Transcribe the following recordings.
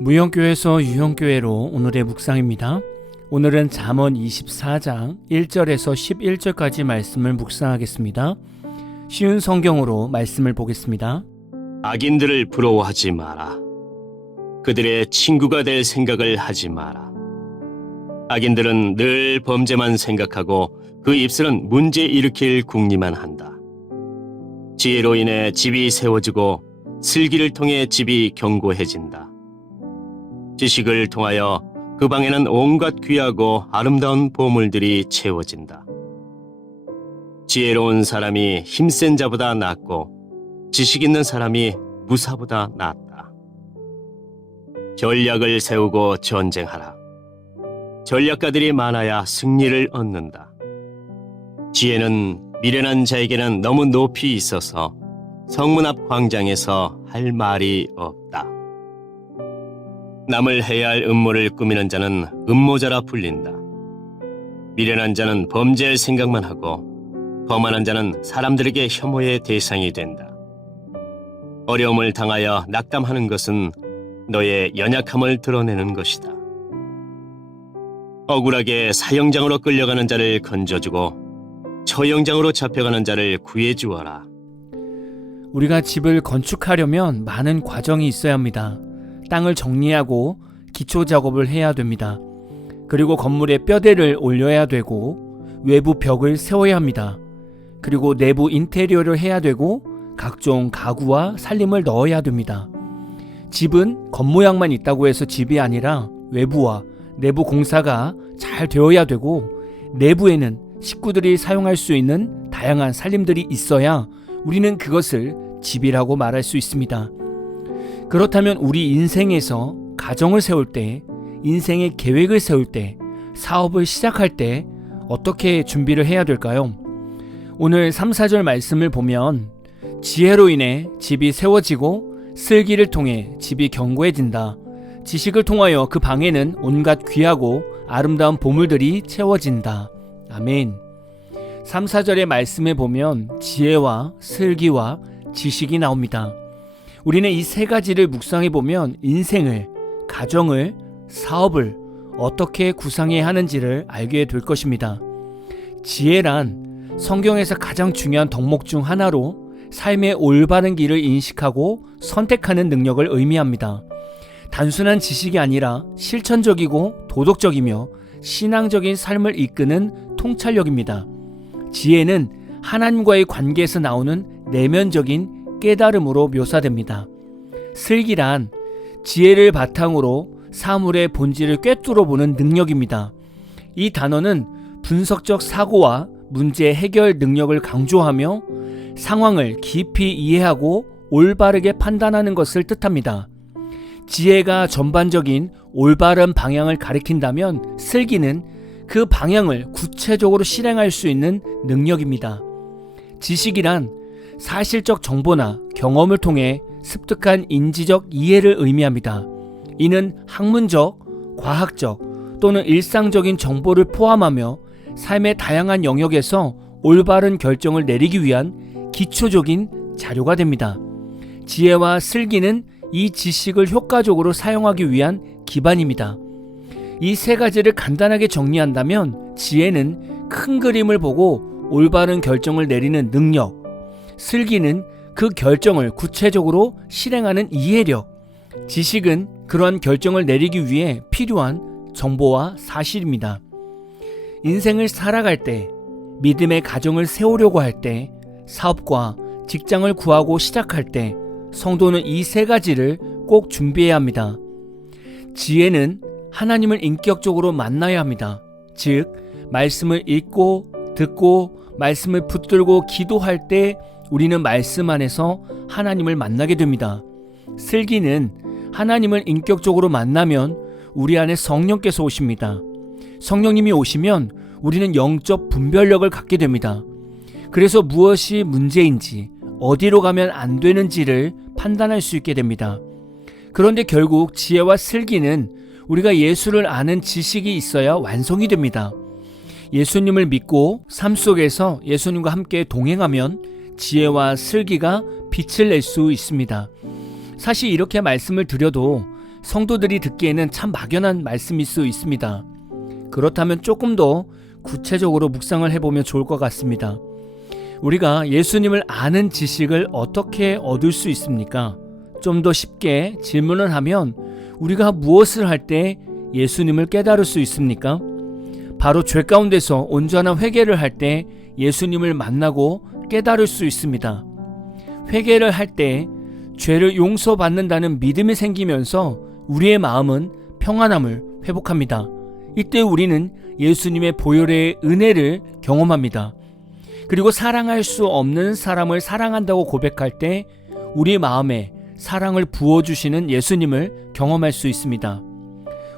무형교회에서 유형교회로 오늘의 묵상입니다. 오늘은 잠언 24장 1절에서 11절까지 말씀을 묵상하겠습니다. 쉬운 성경으로 말씀을 보겠습니다. 악인들을 부러워하지 마라. 그들의 친구가 될 생각을 하지 마라. 악인들은 늘 범죄만 생각하고 그 입술은 문제 일으킬 궁리만 한다. 지혜로 인해 집이 세워지고 슬기를 통해 집이 견고해진다. 지식을 통하여 그 방에는 온갖 귀하고 아름다운 보물들이 채워진다. 지혜로운 사람이 힘센 자보다 낫고 지식 있는 사람이 무사보다 낫다. 전략을 세우고 전쟁하라. 전략가들이 많아야 승리를 얻는다. 지혜는 미련한 자에게는 너무 높이 있어서 성문 앞 광장에서 할 말이 없다. 남을 해야 할 음모를 꾸미는 자는 음모자라 불린다. 미련한 자는 범죄할 생각만 하고 거만한 자는 사람들에게 혐오의 대상이 된다. 어려움을 당하여 낙담하는 것은 너의 연약함을 드러내는 것이다. 억울하게 사형장으로 끌려가는 자를 건져주고 처형장으로 잡혀가는 자를 구해주어라. 우리가 집을 건축하려면 많은 과정이 있어야 합니다. 땅을 정리하고 기초 작업을 해야 됩니다. 그리고 건물에 뼈대를 올려야 되고 외부 벽을 세워야 합니다. 그리고 내부 인테리어를 해야 되고 각종 가구와 살림을 넣어야 됩니다. 집은 겉모양만 있다고 해서 집이 아니라 외부와 내부 공사가 잘 되어야 되고 내부에는 식구들이 사용할 수 있는 다양한 살림들이 있어야 우리는 그것을 집이라고 말할 수 있습니다. 그렇다면 우리 인생에서 가정을 세울 때, 인생의 계획을 세울 때, 사업을 시작할 때 어떻게 준비를 해야 될까요? 오늘 3, 4절 말씀을 보면 지혜로 인해 집이 세워지고 슬기를 통해 집이 견고해진다. 지식을 통하여 그 방에는 온갖 귀하고 아름다운 보물들이 채워진다. 아멘. 3, 4절의 말씀에 보면 지혜와 슬기와 지식이 나옵니다. 우리는 이 세 가지를 묵상해 보면 인생을, 가정을, 사업을 어떻게 구상해야 하는지를 알게 될 것입니다. 지혜란 성경에서 가장 중요한 덕목 중 하나로 삶의 올바른 길을 인식하고 선택하는 능력을 의미합니다. 단순한 지식이 아니라 실천적이고 도덕적이며 신앙적인 삶을 이끄는 통찰력입니다. 지혜는 하나님과의 관계에서 나오는 내면적인 깨달음으로 묘사됩니다. 슬기란 지혜를 바탕으로 사물의 본질을 꿰뚫어 보는 능력입니다. 이 단어는 분석적 사고와 문제 해결 능력을 강조하며 상황을 깊이 이해하고 올바르게 판단하는 것을 뜻합니다. 지혜가 전반적인 올바른 방향을 가리킨다면 슬기는 그 방향을 구체적으로 실행할 수 있는 능력입니다. 지식이란 사실적 정보나 경험을 통해 습득한 인지적 이해를 의미합니다. 이는 학문적, 과학적 또는 일상적인 정보를 포함하며 삶의 다양한 영역에서 올바른 결정을 내리기 위한 기초적인 자료가 됩니다. 지혜와 슬기는 이 지식을 효과적으로 사용하기 위한 기반입니다. 이 세 가지를 간단하게 정리한다면 지혜는 큰 그림을 보고 올바른 결정을 내리는 능력, 슬기는 그 결정을 구체적으로 실행하는 이해력, 지식은 그러한 결정을 내리기 위해 필요한 정보와 사실입니다. 인생을 살아갈 때, 믿음의 가정을 세우려고 할 때, 사업과 직장을 구하고 시작할 때 성도는 이 세 가지를 꼭 준비해야 합니다. 지혜는 하나님을 인격적으로 만나야 합니다. 즉, 말씀을 읽고 듣고 말씀을 붙들고 기도할 때 우리는 말씀 안에서 하나님을 만나게 됩니다. 슬기는 하나님을 인격적으로 만나면 우리 안에 성령께서 오십니다. 성령님이 오시면 우리는 영적 분별력을 갖게 됩니다. 그래서 무엇이 문제인지, 어디로 가면 안 되는지를 판단할 수 있게 됩니다. 그런데 결국 지혜와 슬기는 우리가 예수를 아는 지식이 있어야 완성이 됩니다. 예수님을 믿고 삶 속에서 예수님과 함께 동행하면 지혜와 슬기가 빛을 낼 수 있습니다. 사실 이렇게 말씀을 드려도 성도들이 듣기에는 참 막연한 말씀일 수 있습니다. 그렇다면 조금 더 구체적으로 묵상을 해보면 좋을 것 같습니다. 우리가 예수님을 아는 지식을 어떻게 얻을 수 있습니까? 좀 더 쉽게 질문을 하면 우리가 무엇을 할 때 예수님을 깨달을 수 있습니까? 바로 죄 가운데서 온전한 회개를 할 때 예수님을 만나고 깨달을 수 있습니다. 회개를 할 때 죄를 용서받는다는 믿음이 생기면서 우리의 마음은 평안함을 회복합니다. 이때 우리는 예수님의 보혈의 은혜를 경험합니다. 그리고 사랑할 수 없는 사람을 사랑한다고 고백할 때 우리 마음에 사랑을 부어주시는 예수님을 경험할 수 있습니다.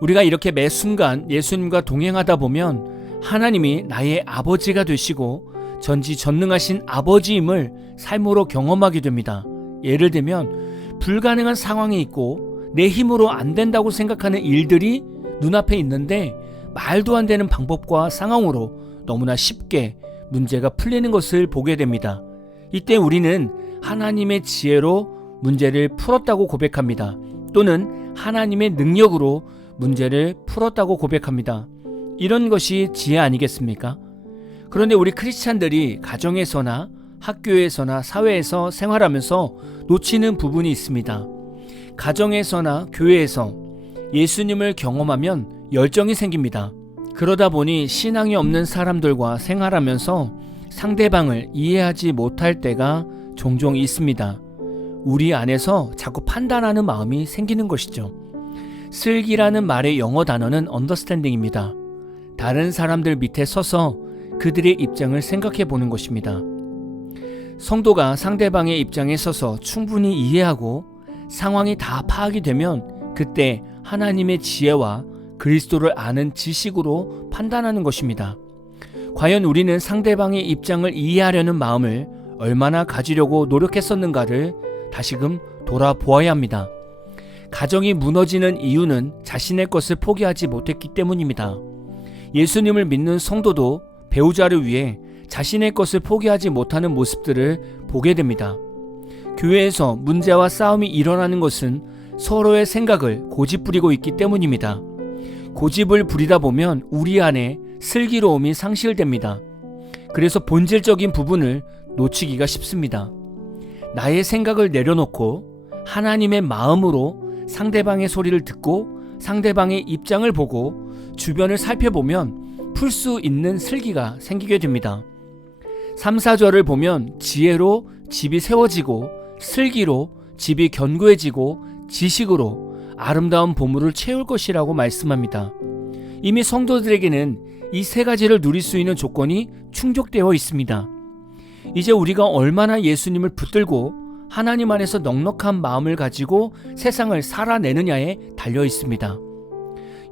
우리가 이렇게 매 순간 예수님과 동행하다 보면 하나님이 나의 아버지가 되시고 전지전능하신 아버지임을 삶으로 경험하게 됩니다. 예를 들면 불가능한 상황이 있고 내 힘으로 안 된다고 생각하는 일들이 눈앞에 있는데 말도 안 되는 방법과 상황으로 너무나 쉽게 문제가 풀리는 것을 보게 됩니다. 이때 우리는 하나님의 지혜로 문제를 풀었다고 고백합니다. 또는 하나님의 능력으로 문제를 풀었다고 고백합니다. 이런 것이 지혜 아니겠습니까? 그런데 우리 크리스찬들이 가정에서나 학교에서나 사회에서 생활하면서 놓치는 부분이 있습니다. 가정에서나 교회에서 예수님을 경험하면 열정이 생깁니다. 그러다 보니 신앙이 없는 사람들과 생활하면서 상대방을 이해하지 못할 때가 종종 있습니다. 우리 안에서 자꾸 판단하는 마음이 생기는 것이죠. 슬기라는 말의 영어 단어는 understanding입니다. 다른 사람들 밑에 서서 그들의 입장을 생각해 보는 것입니다. 성도가 상대방의 입장에 서서 충분히 이해하고 상황이 다 파악이 되면 그때 하나님의 지혜와 그리스도를 아는 지식으로 판단하는 것입니다. 과연 우리는 상대방의 입장을 이해하려는 마음을 얼마나 가지려고 노력했었는가를 다시금 돌아보아야 합니다. 가정이 무너지는 이유는 자신의 것을 포기하지 못했기 때문입니다. 예수님을 믿는 성도도 배우자를 위해 자신의 것을 포기하지 못하는 모습들을 보게 됩니다. 교회에서 문제와 싸움이 일어나는 것은 서로의 생각을 고집부리고 있기 때문입니다. 고집을 부리다 보면 우리 안에 슬기로움이 상실됩니다. 그래서 본질적인 부분을 놓치기가 쉽습니다. 나의 생각을 내려놓고 하나님의 마음으로 상대방의 소리를 듣고 상대방의 입장을 보고 주변을 살펴보면 풀 수 있는 슬기가 생기게 됩니다. 3, 4절을 보면 지혜로 집이 세워지고 슬기로 집이 견고해지고 지식으로 아름다운 보물을 채울 것이라고 말씀합니다. 이미 성도들에게는 이 세 가지를 누릴 수 있는 조건이 충족되어 있습니다. 이제 우리가 얼마나 예수님을 붙들고 하나님 안에서 넉넉한 마음을 가지고 세상을 살아내느냐에 달려 있습니다.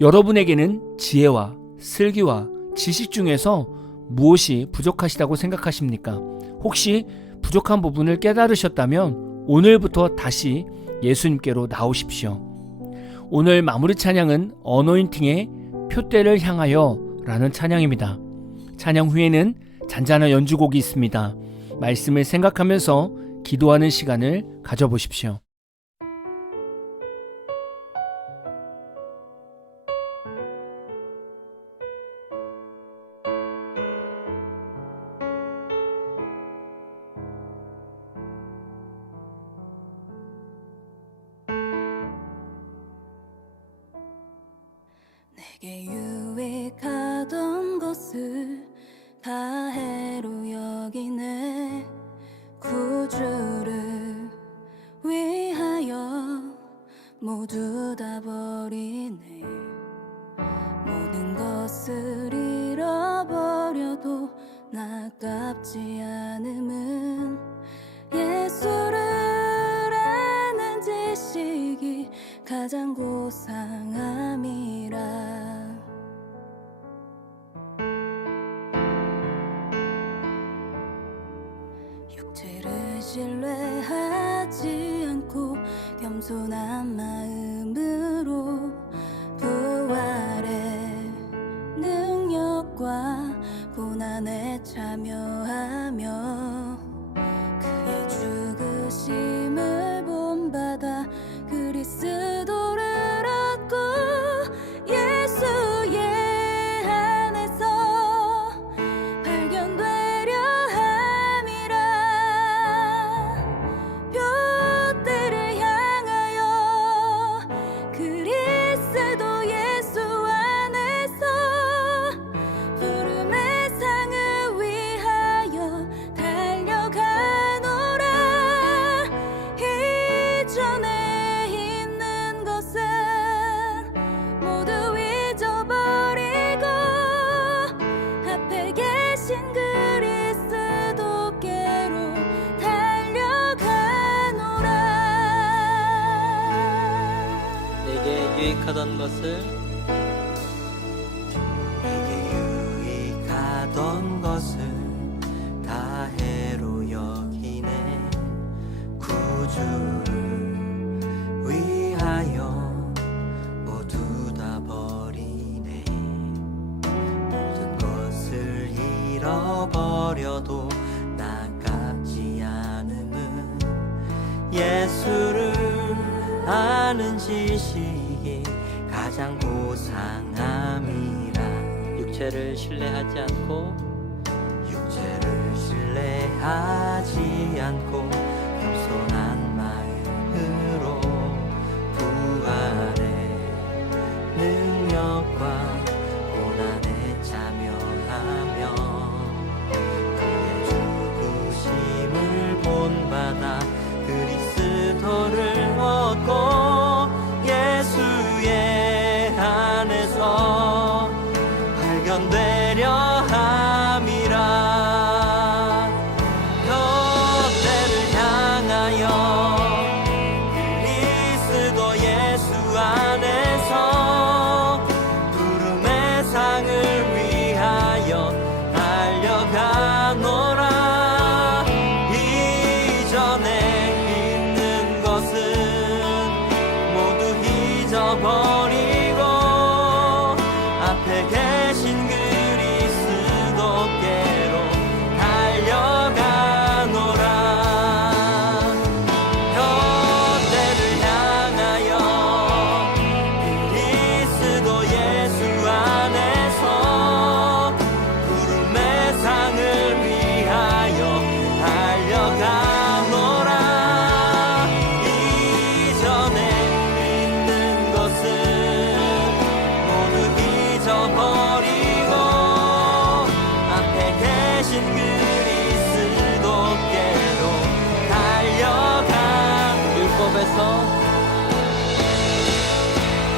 여러분에게는 지혜와 슬기와 지식 중에서 무엇이 부족하시다고 생각하십니까? 혹시 부족한 부분을 깨달으셨다면 오늘부터 다시 예수님께로 나오십시오. 오늘 마무리 찬양은 어노인팅의 표대를 향하여 라는 찬양입니다. 찬양 후에는 잔잔한 연주곡이 있습니다. 말씀을 생각하면서 기도하는 시간을 가져보십시오. 내게 유익하던 것을 다 해로 여기네. 구주를 위하여 모두 다 버리네. 모든 것을 잃어버려도 나깝지 않음은 예수를 아는 지식이 가장 고상함이라. 육체를 신뢰하지 않고 겸손한 마음으로 부활의 능력과 고난에 참여하며 그의 죽으심을 본받아 그리스도를 유익하던 것을 내게 유익하던 것을 다 해로 여기네. 구주를 위하여 모두 다 버리네. 모든 것을 잃어버려도 나깝지 않음은 예수를 아는 지식이 가장 고상함이라. 육체를 신뢰하지 않고 육체를 신뢰하지 않고 겸손한 마음으로 부활의 능력과 고난에 참여하며 그의 죽으심을 본받아 그리스도를 얻고 예수의 안에서 발견되려 함이라. 뼈대를 향하여 그리스도 예수 안에서 부름의 상을 위하여 달려가노라. 이전에 있는 것은 모두 잊어버리고 앞에 계신 그리스도께로 달려가노라. 뼈대를 향하여 그리스도 예수 안에서 구름의 상을 위하여 달려가노라. 이전에 있는 것은 모두 잊어버리고 앞에 계신 그리스도께로 달려가.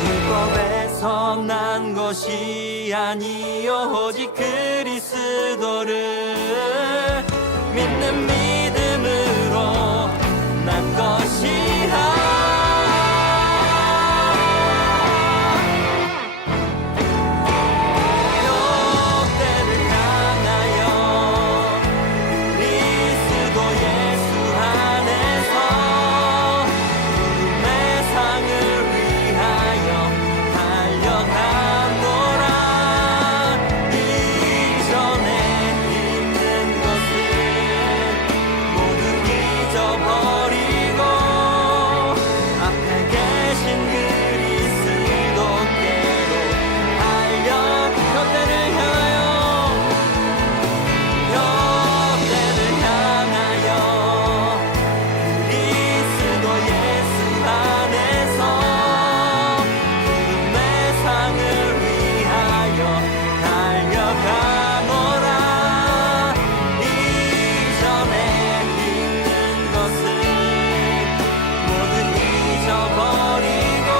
율법에서 난 것이 아니요 오직 그리스도를 믿는 믿음으로 난 것이라. 뼈대를 향하여 그리스도 예수 안에서 구름의 상을 위하여 달려가노라. 이전에 있는 것은 모두 잊어버리고 앞에 계신 그리스도께로 달려. 뼈대를 향하여 뼈대를 향하여 그리스도 예수 안에서 구름의 상을 위하여 달려가노라. 이전에 있는 것은 모두 잊어버리고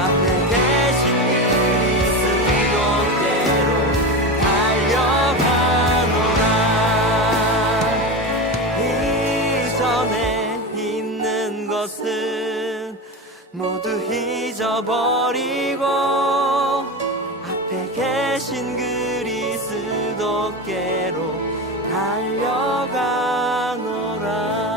앞에 계신 그리스도께로 달려가노라. 이전에 있는 것은 모두 잊어버리고 앞에 계신 그리스도께로 달려가노라.